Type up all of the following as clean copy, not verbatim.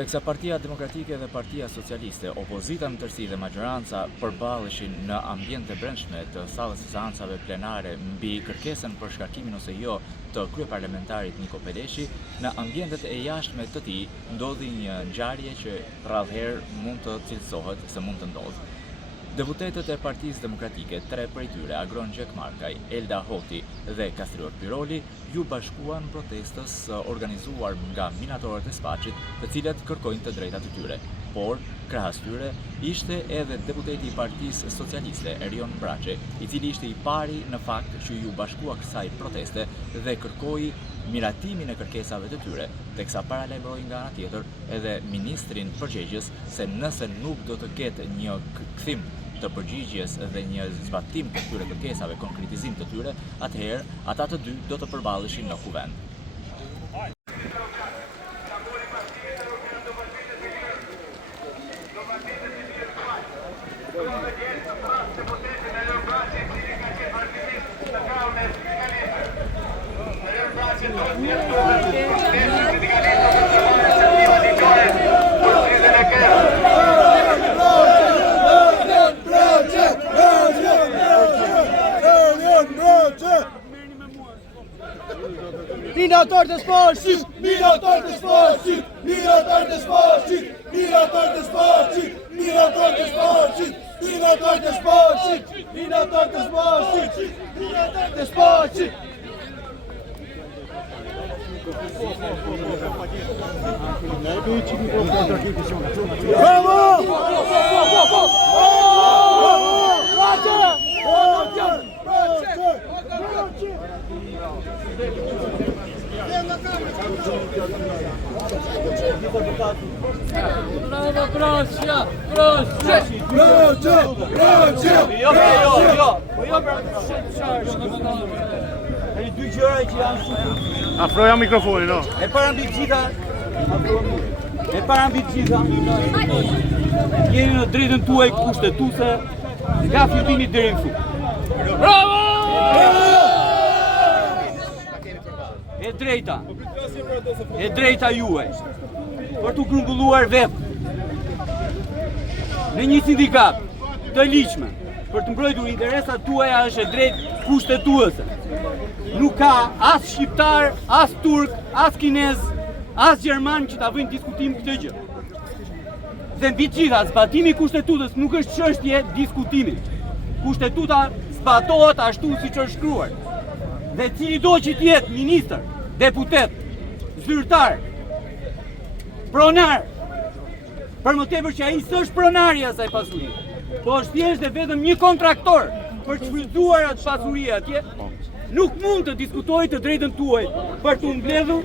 Teksa Partia Demokratike dhe Partia Socialiste, opozita në tërësi dhe majoranca përballeshin në ambiente brendshme të sallës së seancave plenare mbi kërkesën për shkarkimin ose jo të kryeparlamentarit Niko Pedeshi, në ambientet e jashtme të tij ndodhi një ngjarje që rrallëherë mund të cilësohet se mund të ndodhë. Deputetët e Partisë Demokratike, 3 prej tyre, Agron Gjekmarkaj, Elda Hoti dhe Kastrior Piroli, ju bashkuan protestës organizuar nga minatorët e Spaçit, të cilët kërkojnë të drejtat e tyre. Por, krahas tyre, ishte edhe deputeti i Partisë Socialiste, Erion Braçe, i cili ishte i pari në fakt që ju bashkua kësaj proteste dhe kërkoi miratimin e kërkesave të tyre, teksa paralajmëroi nga ana tjetër edhe ministrin përgjegjës se nëse nuk do të ketë një kthim të përgjigjes dhe një zbatim të këtyre kërkesave, konkretizim të tyre, atëherë ata të dy do të përballeshin në kuvend. Minator të Spaçit! Minator të Spaçit! Minator të Spaçit! Minator të Spaçit! Minator të Spaçit! Minator të Spaçit! Minator të Spaçit! Minator të Spaçit! Bravo! Bravo, Croacia! Croacia! Dy gjëra që janë shumë. Afroja mikrofonin, no. E para mbi gjitha. E para mbi gjitha. Jeni në drejtën tuaj kushtetuese nga fillimi deri në fund. Bravo! E drejta juaj për të grumbulluar vetë në një sindikat të ligjshme për të mbrojtur interesat tuaja është e drejtë kushtetuese. Nuk ka as shqiptar, as turk, as kinez, as gjerman që ta vëjnë diskutim këtë gjë. Dhe mbi gjitha, zbatimi i kushtetutës nuk është çështje diskutimi. Kushtetuta zbatohet ashtu siç është shkruar. Dhe cili do që t'jetë ministër, deputet, zyrtar, pronar, për më tepër që ai s'është pronari asaj pasurie, po është thjesht dhe vetëm një kontraktor për të shfrytzuar atë pasuri atje, nuk mund të diskutojë të drejtën tuaj për të mbledhur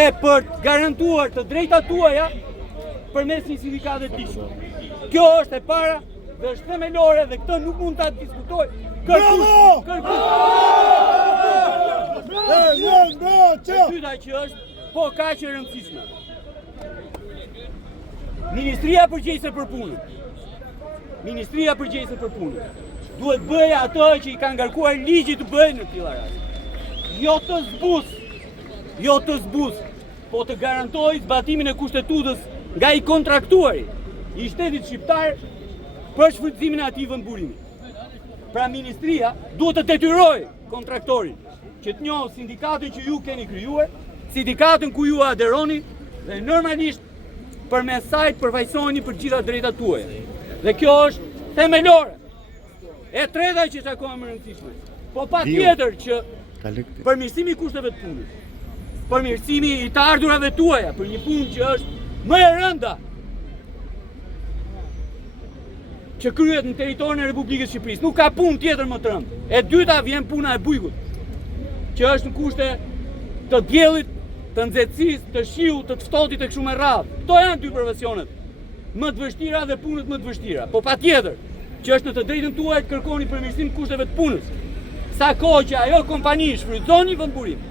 e për të garantuar të drejtat tuaja përmes një sindikate të ligjshme. Kjo është e para dhe është themelore dhe këtë nuk mund ta diskutoj. Dyta që është po kaq e rëndësishme. Ministria përgjegjëse për punën. Ministria përgjegjëse për punën duhet bëjë atë që i ka ngarkuar ligji të bëjë në këto raste. Jo të zbus, po të garantojë zbatimin e kushtetutës nga i kontraktuari i shtetit shqiptar për shfrytëzimin e atij vendburimi. Pra ministria duhet të detyrojë kontraktorin që të njohë sindikatën që ju keni krijuar, sindikatën ku ju aderoni dhe normalisht përmes saj përfaqësoheni për gjitha drejtat tuaja. Dhe kjo është themelore. E treta që është akoma më rëndësishme. Po patjetër që përmirësimi i kushteve të punës, përmirësimi i të ardhurave tuaja për një punë që është më e rënda që kryhet në territorin e Republikës së Shqipërisë. Nuk ka punë tjetër më të rëndë. E dyta vjen puna e bujkut, që është në kushte të diellit, të nxehtësisë, të shiut, të ftohtit e kështu me radhë. Kto janë dy profesionet më të vështira dhe punët më të vështira. Po patjetër që është në të drejtën tuaj të kërkoni përmirësim kushteve të punës. Sa kohë që ajo kompani shfrytëzon një vendburim,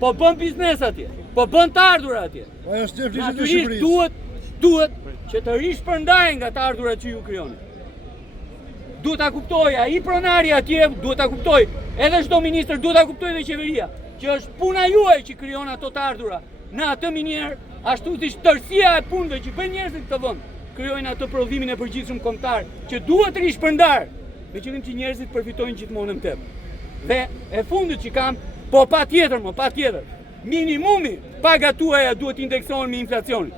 po bën biznes atje, po bën të ardhur atje. Natyrisht duhet që të rishpërndajnë nga të ardhurat që ju krijoni. Duhet ta kuptojë ai pronari atje, duhet ta kuptojë edhe çdo ministër, duhet ta kuptojë edhe qeveria, që është puna juaj që krijon ato të ardhura në atë mënyrë ashtu si tërësia e punëve që bën njerëzit këtë vend, krijojnë atë prodhimin e përgjithshëm kombëtar që duhet rishpërndar, me qëllim që njerëzit përfitojnë gjithmonë më tepër. Dhe e fundit që kam, po patjetër, minimumi paga tuaja duhet indeksohen me inflacionin.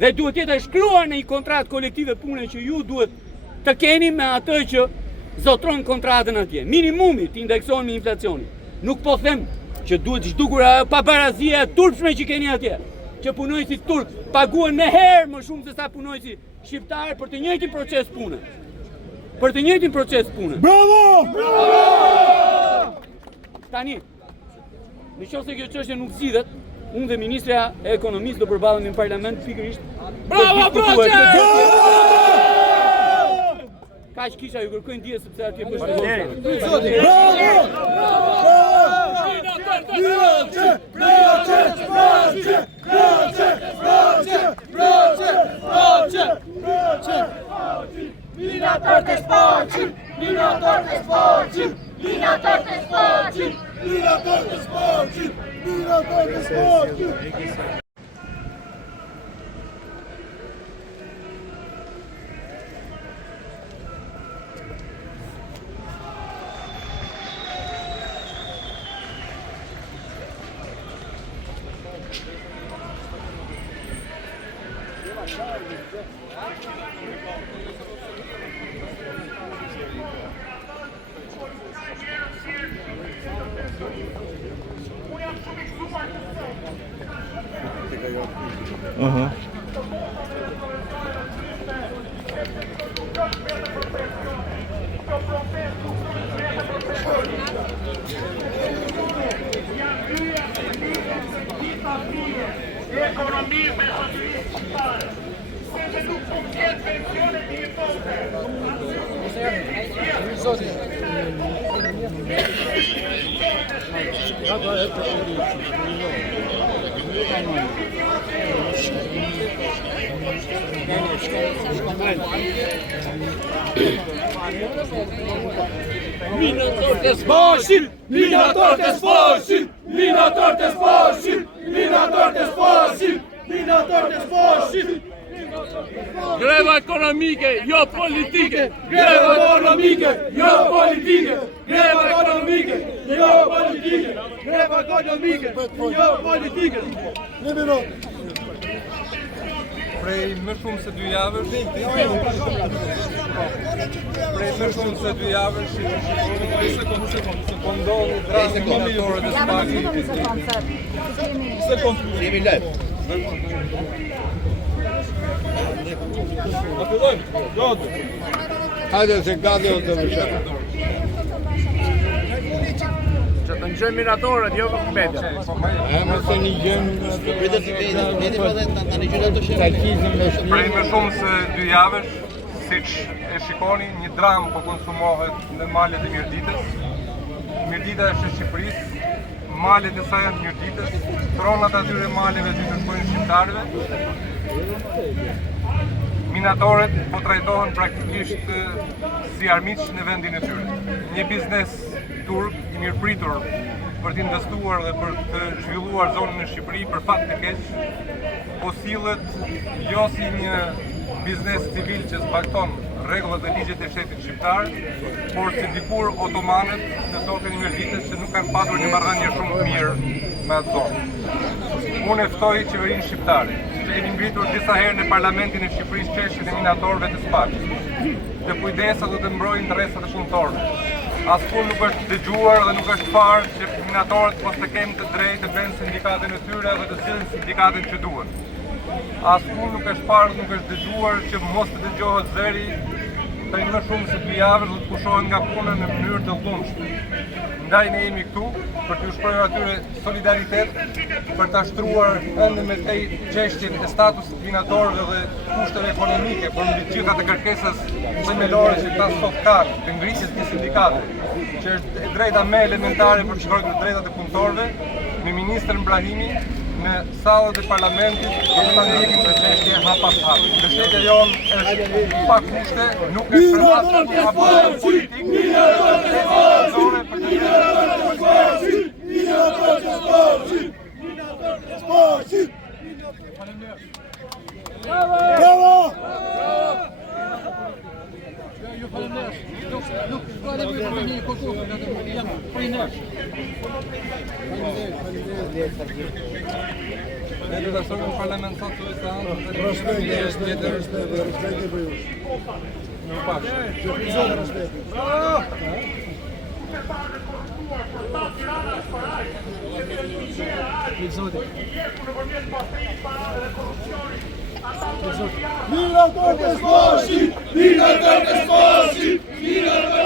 Dhe duhet jetë e shkruar në një kontratë kolektive pune që ju duhet të keni me atë që zotron kontratën atje. Minimumi të indeksohen me inflacionin. Nuk po them që duhet zhdukur ajo pabarazia e turpshme që keni atje, që punojësit turp paguhen në herë më shumë se sa punojësit shqiptarë për të njëjtin proces pune. Bravo! Tani, në qoftë se kjo çështje nuk zgjidhet, unë dhe Ministra e Ekonomisë do përballemi në parlament pikërisht. Bravo, Kaq kisha ju kërkoj ndjes sepse atje bësh. Greva ekonomike, jo politike. Greva ekonomike, jo politike. Greva ekonomike, jo politike. Greva ekonomike, jo politike. Një minutë. Prej më shumë se 2 javësh, po ndodhi drama minatorët e Spakit. Hajde se gati o të vëshë. Që të ngjojmë minatorët, jo media. Më se një gjëmë Prej më shumë se 2 javësh, siç e shikoni, një dramë po konsumohet në malet e Mirditës. Mirdita është e Shqipërisë, malet e saj janë të Mirditës, tronat atyre maleve dy të shkojnë shqiptarëve. Minatorët po trajtohen praktikisht si armiq në vendin e tyre. Një biznes turk i mirëpritur për të investuar dhe për të zhvilluar zonën e Shqipëri për fat të keq, po sillet jo si një biznes civil që zbakton rregullat e ligjit të shtetit shqiptar, por si dikur otomanët në tokën e Mirditës që nuk kanë pasur një marrëdhënie shumë të mirë me atë zonë. Unë e ftoj qeverinë shqiptare, që kemi ngritur disa herë në Parlamentin e Shqipërisë çështjen e minatorëve të Spakit, të kujdesat dhe të mbrojnë interesat e punëtorëve. Askund nuk është dëgjuar dhe nuk është parë që minatorët mos të kenë të drejtë të bëjnë sindikatën e tyre dhe të sillen sindikatën që duhen. Askund nuk është parë, nuk është dëgjuar që mos të dëgjohet zëri prej më shumë se 2 javësh dhe të pushohen nga puna në mënyrë të dhunshme. Ndaj ne jemi këtu për t'ju shprehur atyre solidaritet, për ta shtruar ende me çështjen e statusit të minatorëve dhe kushteve ekonomike, për mbi gjitha të kërkesës themelore që ta sot kanë, të ngritjes të sindikateve, që është e drejta më elementare për të shkruar drejtat e punëtorëve, me ministrin Brahimi në sallët e parlamentit do të ndjekim të çështje hap pas hap. Çështja jonë është pa kushte, nuk është për politik. Delegacionin parlamentar të seancë. Respekt për ju. Mira Torres Fasci! Mira Torres Fasci! Mira